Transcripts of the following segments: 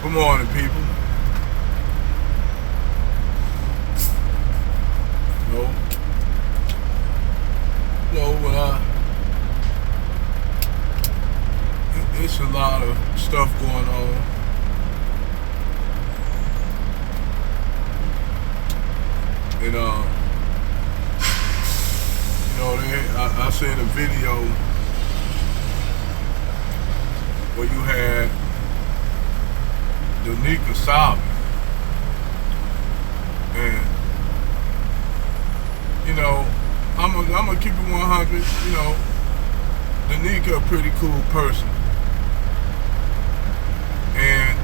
Good morning, people. No, no, when it's a lot of stuff going on, and I seen a video where you had Danica Solomon, and you know, I'm gonna keep it 100. You know, Danica a pretty cool person, and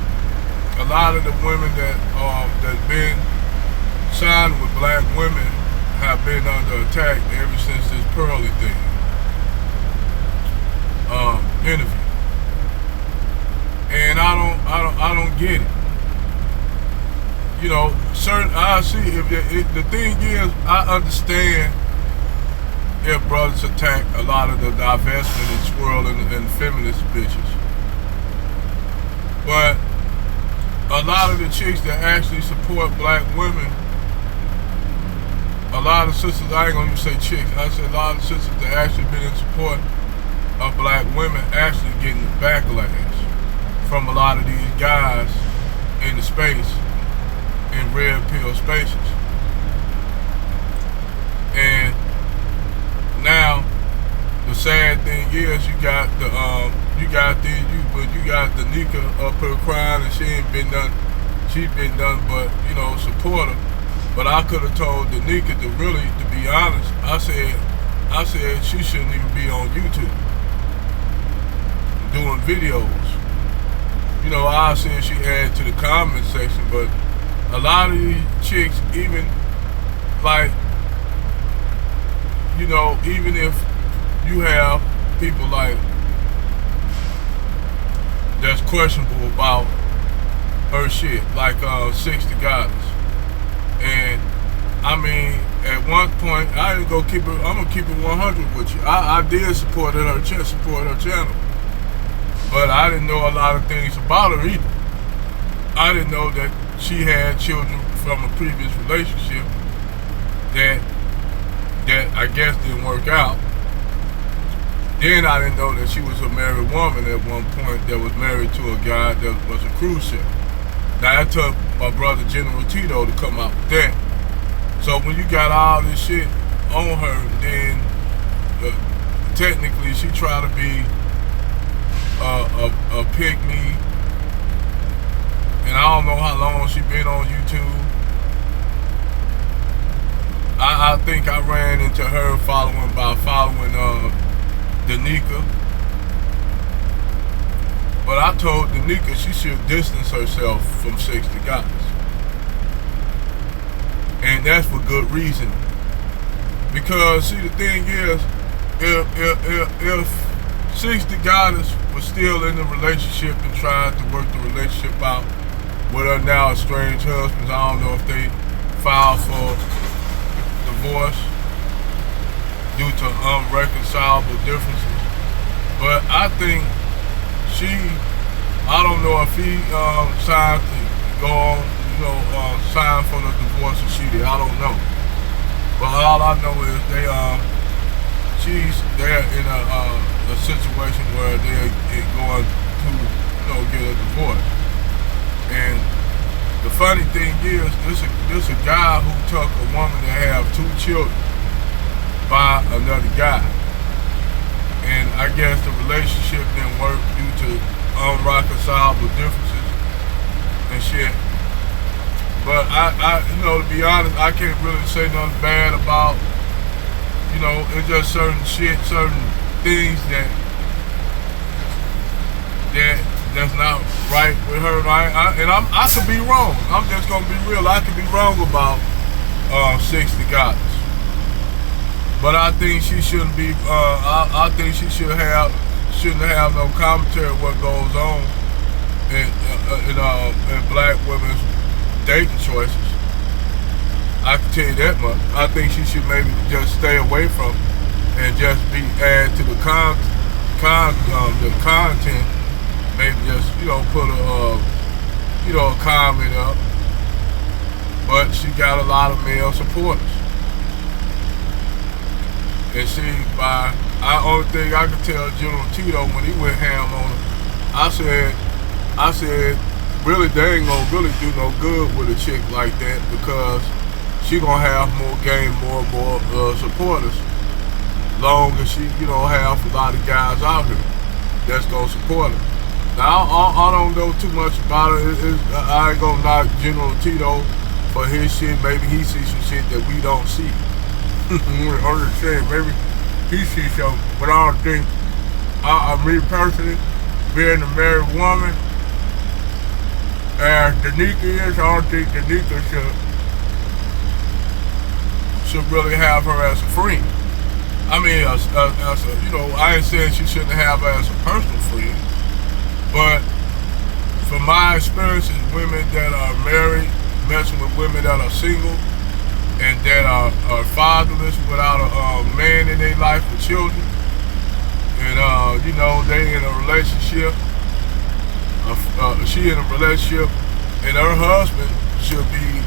a lot of the women that been signed with black women have been under attack ever since this Pearly thing interview, and I don't get it. You know, I see if the thing is, I understand if brothers attack a lot of the divestment and swirling and feminist bitches, but a lot of the chicks that actually support black women, a lot of sisters, I ain't gonna even say chicks, I say a lot of sisters that actually been in support of black women actually getting the backlash from a lot of these guys in the space, in red pill spaces. And now the sad thing is you got Danica up here crying and she ain't been done, she's been done but, you know, support her. But I could have told Danica to be honest, I said she shouldn't even be on YouTube doing videos. You know, I said she add to the comment section, but a lot of these chicks, even like, you know, even if you have people like that's questionable about her shit, like 60 Goddess. And I mean, at one point, I'm gonna keep it 100 with you. I did support her channel, but I didn't know a lot of things about her either. I didn't know that she had children from a previous relationship that I guess didn't work out. Then I didn't know that she was a married woman at one point that was married to a guy that was a cruise ship. Now it took my brother General Tito to come out with that. So when you got all this shit on her, then technically she tried to be a pick-me, and I don't know how long she been on YouTube. I think I ran into her following Danica. But I told Danica she should distance herself from 60 Goddess. And that's for good reason. Because see, the thing is, if 60 Goddess was still in the relationship and tried to work the relationship out with her now estranged husbands, I don't know if they filed for divorce due to unreconcilable differences. But I think I don't know if he signed to go on, sign for the divorce or she did. I don't know. But all I know is they're in a situation where they're going to, get a divorce. And the funny thing is, this a guy who took a woman to have 2 children by another guy. And I guess the relationship didn't work due to unreconcilable differences and shit. But I to be honest, I can't really say nothing bad about, it's just certain things that's not right with her. I could be wrong. I'm just gonna be real. I could be wrong about 60 Goddess. But I think she shouldn't be. I think she shouldn't have no commentary on what goes on in black women's dating choices. I can tell you that much. I think she should maybe just stay away from it and just add to the content. Maybe just put a comment up, but she got a lot of male supporters. And see, only thing I could tell General Tito when he went ham on her, I said, really, they ain't gonna really do no good with a chick like that, because she gonna have gain more and more supporters, long as she, have a lot of guys out here that's gonna support her. Now, I don't know too much about it. I ain't gonna knock General Tito for his shit. Maybe he sees some shit that we don't see. I'm just saying, maybe he sees something, but I don't think, me personally, being a married woman, as Danica is, I don't think Danica should really have her as a friend. I mean, I ain't saying she shouldn't have her as a personal friend, but from my experiences, women that are married, messing with women that are single, and that are fatherless without a man in their life with children, and they in a relationship, she in a relationship, and her husband should be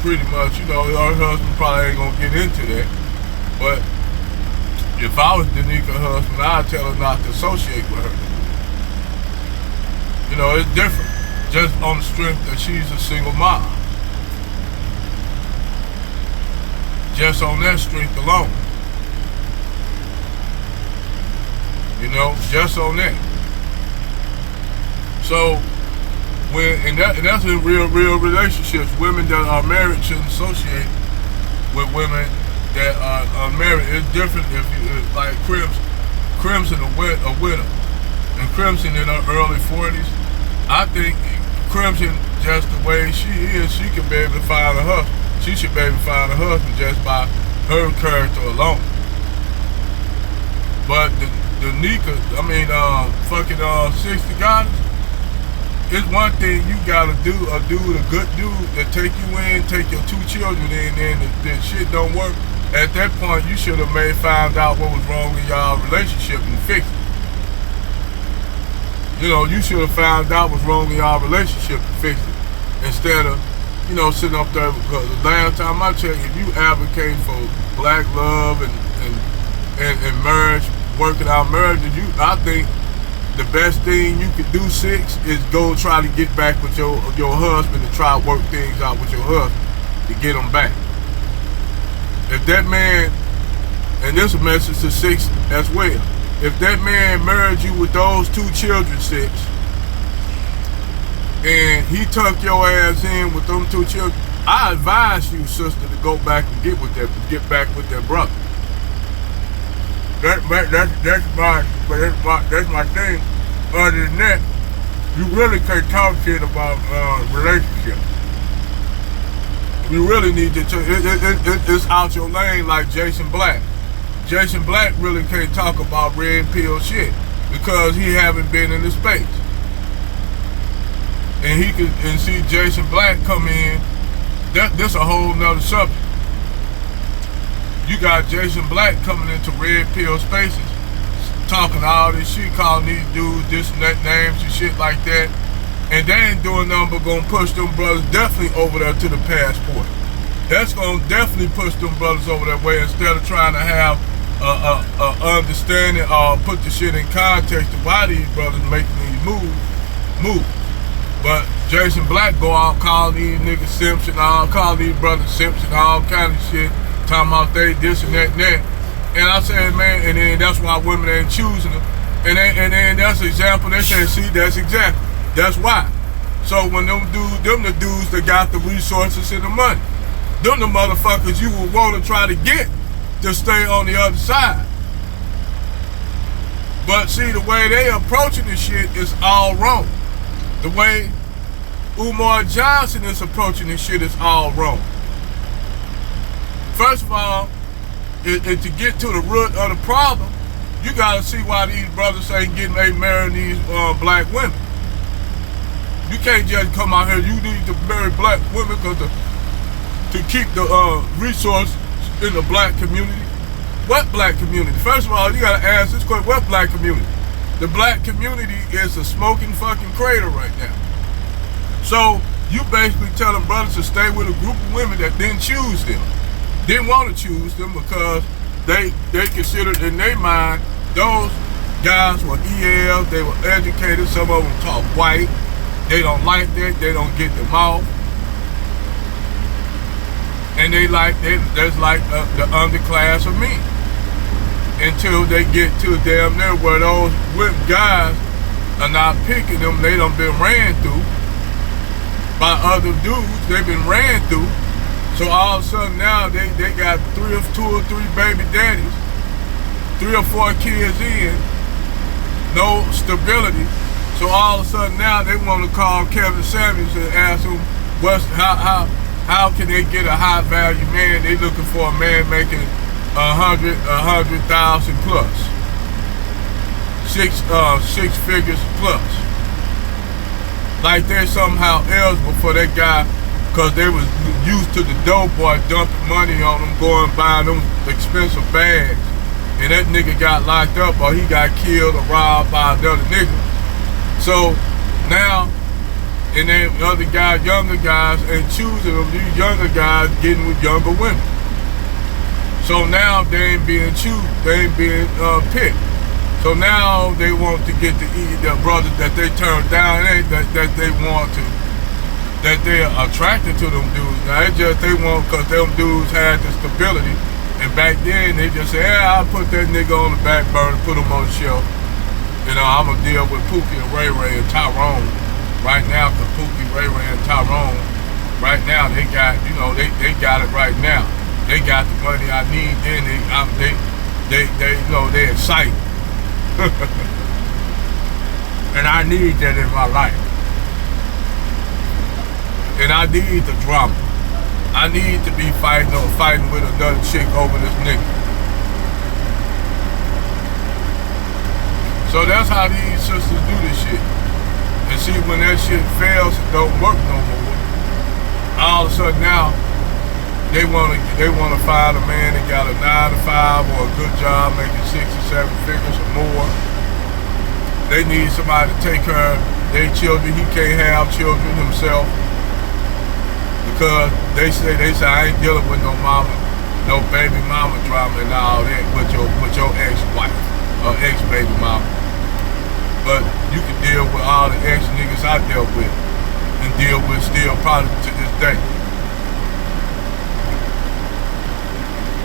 pretty much, her husband probably ain't gonna get into that, but if I was Danica's husband, I'd tell her not to associate with her. It's different, just on the strength that she's a single mom. Just on that strength alone. Just on that. So, and that's in real relationships. Women that are married shouldn't associate with women that are married. It's different if you, like Crimson a widow. And Crimson in her early 40s, I think Crimson, just the way she is, she can be able to find a husband. She should be able to find a husband just by her character alone. But Danica, 60 Goddess, it's one thing you gotta do, a good dude that take you in, take your 2 children in, and the shit don't work. At that point, you should have found out what was wrong in y'all relationship and fixed it. You should have found out what's wrong in y'all relationship and fixed it. Instead of, sitting up there, because the last time I checked, if you advocate for black love and marriage, working out marriage, I think the best thing you could do, Six, is go try to get back with your husband and try to work things out with your husband to get him back. If that man, and this is a message to Six as well, if that man married you with those 2 children, Six, and he tucked your ass in with them 2 children, I advise you, sister, to go back and get back with that brother. That's my thing. Other than that, you really can't talk shit about relationships. You really need to. It's out your lane, like Jason Black. Jason Black really can't talk about red pill shit because he haven't been in the space. And he could see Jason Black come in. That's a whole nother subject. You got Jason Black coming into red pill spaces, talking all this shit, calling these dudes this and that names and shit like that. And they ain't doing nothing but gonna push them brothers definitely over there to the passport. That's gonna definitely push them brothers over that way instead of trying to have a understanding or put the shit in context of why these brothers making these moves. But Jason Black go out calling these niggas simps and call these brothers simps and all kind of shit, talking about they this and that and that. And I said, man, and then that's why women ain't choosing them. And then that's an example. They say, see, that's exactly. That's why. So when them the dudes that got the resources and the money, them the motherfuckers you would want to try to get to stay on the other side. But see, the way they approaching this shit is all wrong. The way Umar Johnson is approaching this shit is all wrong. First of all, to get to the root of the problem, you gotta see why these brothers ain't marrying these black women. You can't just come out here, you need to marry black women because to keep the resource in the black community. What black community? First of all, you gotta ask this question, what black community? The black community is a smoking fucking crater right now. So you basically telling brothers to stay with a group of women that didn't choose them, didn't want to choose them because they considered in their mind those guys were ELs, they were educated, some of them talk white, they don't like that, they don't get the mouth, and that's like the underclass of men until they get to damn near where those guys are not picking them. They done been ran through by other dudes. They've been ran through. So all of a sudden now they got two or three baby daddies, 3 or 4 kids in, no stability. So all of a sudden now they want to call Kevin Samuels and ask him how can they get a high value man? They looking for a man making 100,000 plus, six figures plus. Like they're somehow eligible for that guy because they was used to the dope boy dumping money on them, going buying them expensive bags, and that nigga got locked up or he got killed or robbed by another nigga. So now, and then other guys, younger guys, and choosing them, these younger guys getting with younger women. So now they ain't being picked. So now they want to get the brothers that they turned down, that they want to, that they're attracted to them dudes. Now it's just they want, because them dudes had the stability, and back then they just say, yeah, I'll put that nigga on the back burner, put him on the shelf. You know, I'm gonna deal with Pookie and Ray Ray and Tyrone. Right now, the Pookie, Ray Ray, and Tyrone, right now they got, you know, they got it right now. They got the money I need, then they you know, they're excited. And I need that in my life. And I need the drama. I need to be fighting with another chick over this nigga. So that's how these sisters do this shit. And see, when that shit fails, it don't work no more. All of a sudden now, they wanna find a man that got a 9 to 5 or a good job, making 6 or 7 figures or more. They need somebody to take care of their children. He can't have children himself because they say I ain't dealing with no mama, no baby mama drama and all that with your ex-wife or ex-baby mama. But you can deal with all the ex-niggas I dealt with and deal with still probably to this day.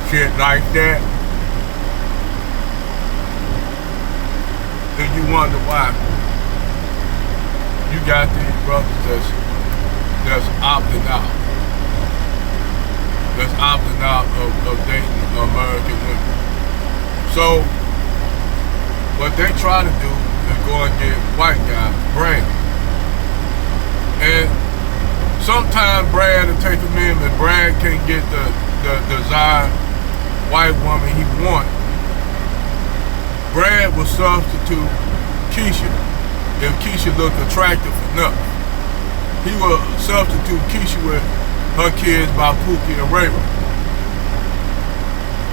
Shit like that. And you wonder why you got these brothers that's opting out. That's opting out of dating American women. So what they try to do is go and get white guys, Brad. And sometimes Brad will take them in, but Brad can't get the desired white woman he want. Brad will substitute Keisha if Keisha looked attractive enough. He will substitute Keisha with her kids by Pookie and Ray Ray.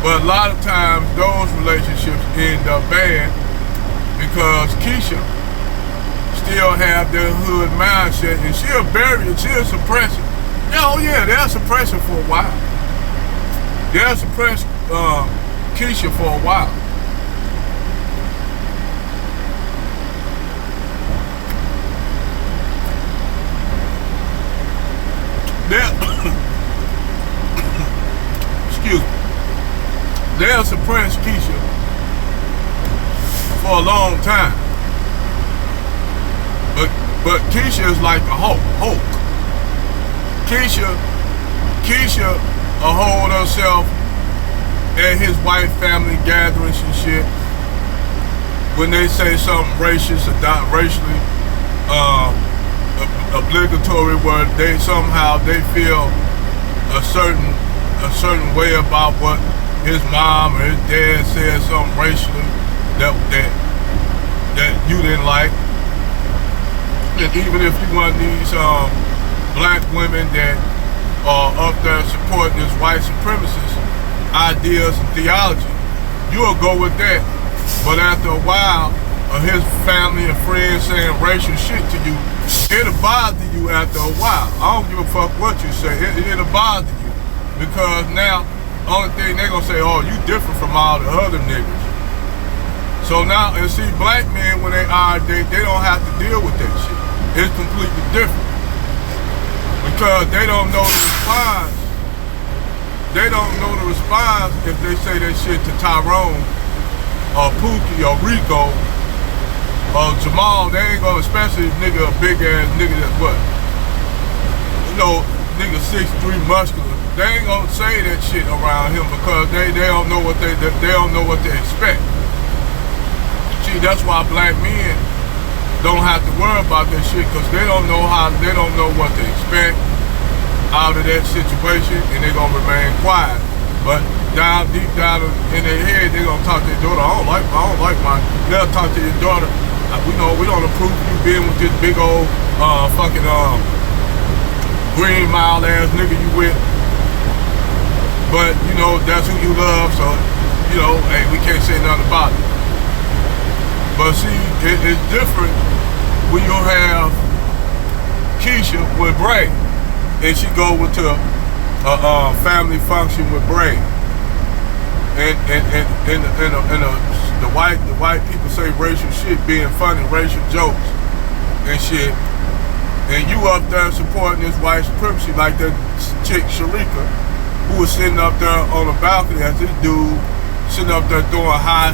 But a lot of times those relationships end up bad because Keisha still have their hood mindset and she'll bury it, she'll suppress it. Oh yeah, they'll suppress it for a while. They'll suppress Keisha for a while. Excuse me. They'll suppress Keisha for a long time. But Keisha is like a Hulk. Keisha will hold herself at his white family gatherings and shit. When they say something racist or not racially obligatory, where they somehow feel a certain way about what his mom or his dad said something racially that you didn't like. And even if you want these black women that are up there supporting this white supremacist ideas and theology, you'll go with that. But after a while of his family and friends saying racial shit to you, It'll bother you after a while. I don't give a fuck what you say. It'll bother you because now, only thing they gonna say, oh, you different from all the other niggas. So now, and see, black men when they don't have to deal with that shit. It's completely different because they don't know the response. They don't know the response if they say that shit to Tyrone or Pookie or Rico. Jamal, they ain't gonna, especially if nigga a big ass nigga that's what? You know, nigga 6'3" muscular. They ain't gonna say that shit around him because they don't know what they don't know what they expect. See, that's why black men don't have to worry about that shit because they don't know what to expect out of that situation, and they gonna remain quiet. But deep down in their head, they gonna talk to their daughter. I don't like my. They'll talk to your daughter. We don't approve you being with this big old fucking Green Mile ass nigga you with. But you know that's who you love, so you know, hey, we can't say nothing about it. But see, it's different when you have Keisha with Bray, and she go to a family function with Bray, and the white people say racial shit, being funny, racial jokes and shit, and you up there supporting this white supremacy like that chick Sharika, who was sitting up there on the balcony as this dude sitting up there doing Heil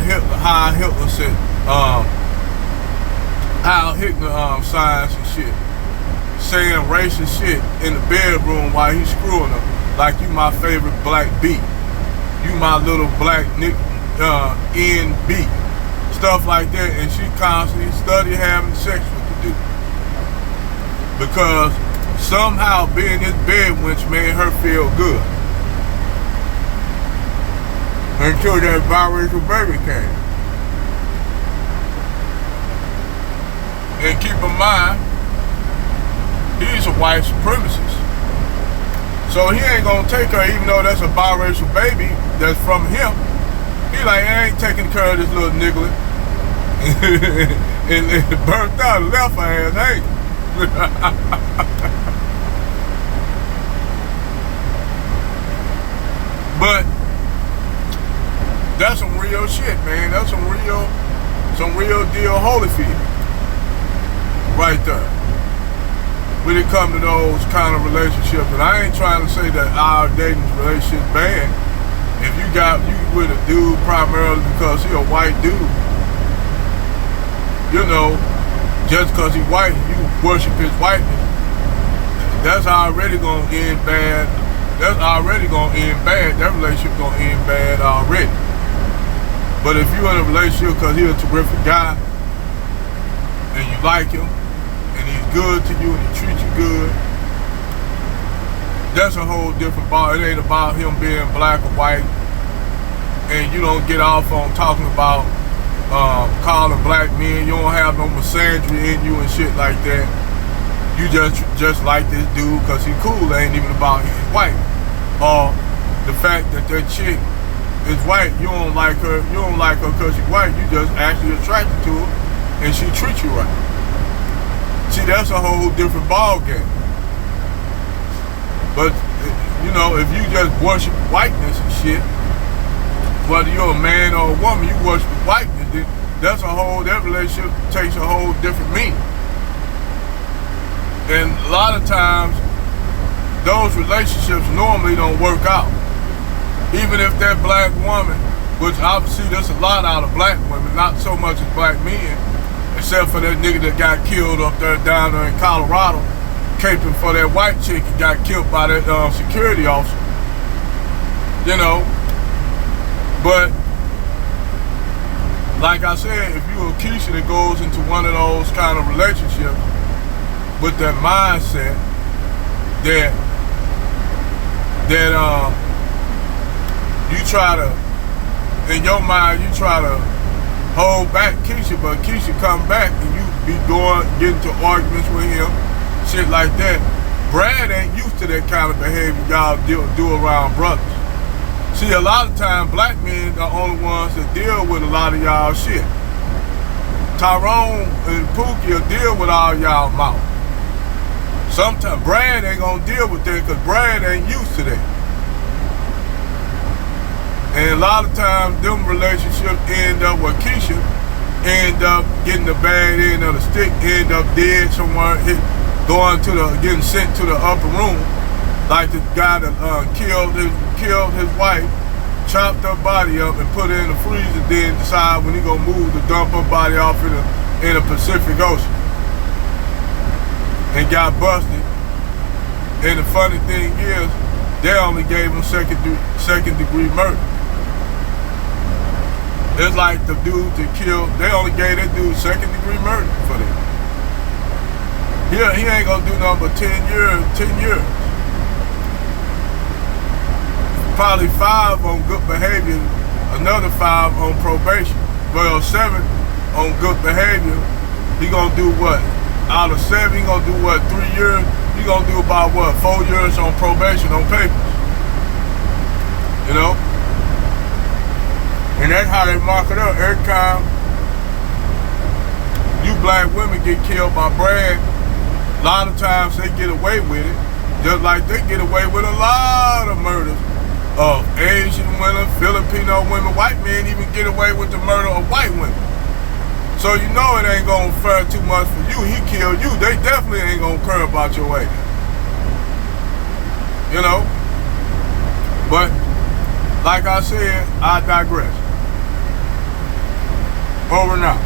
Hitler signs and shit, saying racist shit in the bedroom while he's screwing her, like you my favorite black beat, you my little black NB, stuff like that, and she constantly study having sex with the dude because somehow being this bed wench made her feel good until that biracial baby came. And keep in mind, he's a white supremacist. So he ain't gonna take her even though that's a biracial baby that's from him. He like, I ain't taking care of this little nigglet. and birthed out and left her ass hanging. But that's some real shit, man. That's some real deal Holyfield right there. When it comes to those kind of relationships, and I ain't trying to say that our dating relationship bad. If you with a dude primarily because he a white dude, you know, just because he white, you worship his whiteness, that's already gonna end bad. That's already gonna end bad. That relationship gonna end bad already. But if you're in a relationship because he's a terrific guy and you like him and he's good to you and he treats you good, that's a whole different ball. It ain't about him being black or white, and you don't get off on talking about calling black men. You don't have no misandry in you and shit like that. You just like this dude because he cool. It ain't even about he's white. Or the fact that chick is white, you don't like her because she's white. You just actually attracted to her and she treats you right. See, that's a whole different ball game. But, you know, if you just worship whiteness and shit, whether you're a man or a woman, you worship whiteness, then that relationship takes a whole different meaning. And a lot of times, those relationships normally don't work out. Even if that black woman, which obviously there's a lot out of black women, not so much as black men, except for that nigga that got killed up there down there in Colorado, caping for that white chick and got killed by that security officer. You know, but like I said, if you're a Keisha that goes into one of those kind of relationships with that mindset that you try to, in your mind, you try to hold back Keisha, but Keisha come back and you be getting into arguments with him, shit like that. Brad ain't used to that kind of behavior y'all do around brothers. See, a lot of times black men are the only ones that deal with a lot of y'all shit. Tyrone and Pookie will deal with all y'all mouth. Sometimes Brad ain't gonna deal with that because Brad ain't used to that. And a lot of times, them relationships end up with Keisha, end up getting the bad end of the stick, end up dead somewhere, getting sent to the upper room, like the guy that killed his wife, chopped her body up and put her in the freezer, then decide when he gonna move to dump her body off in the Pacific Ocean, and got busted. And the funny thing is, they only gave him second degree murder. It's like the dude that killed, they only gave that dude second degree murder for that. He ain't gonna do nothing but 10 years. Probably 5 on good behavior, another 5 on probation. Well, 7 on good behavior. He gonna do what? Out of 7, he gonna do what? 3 years? He gonna do about what? 4 years on probation on papers. You know? And that's how they mark it up. Every time you black women get killed by Brad, a lot of times they get away with it, just like they get away with a lot of murders of Asian women, Filipino women. White men even get away with the murder of white women. So you know it ain't gonna fare too much for you. He killed you. They definitely ain't gonna care about your way. You know? But, like I said, I digress. Over now.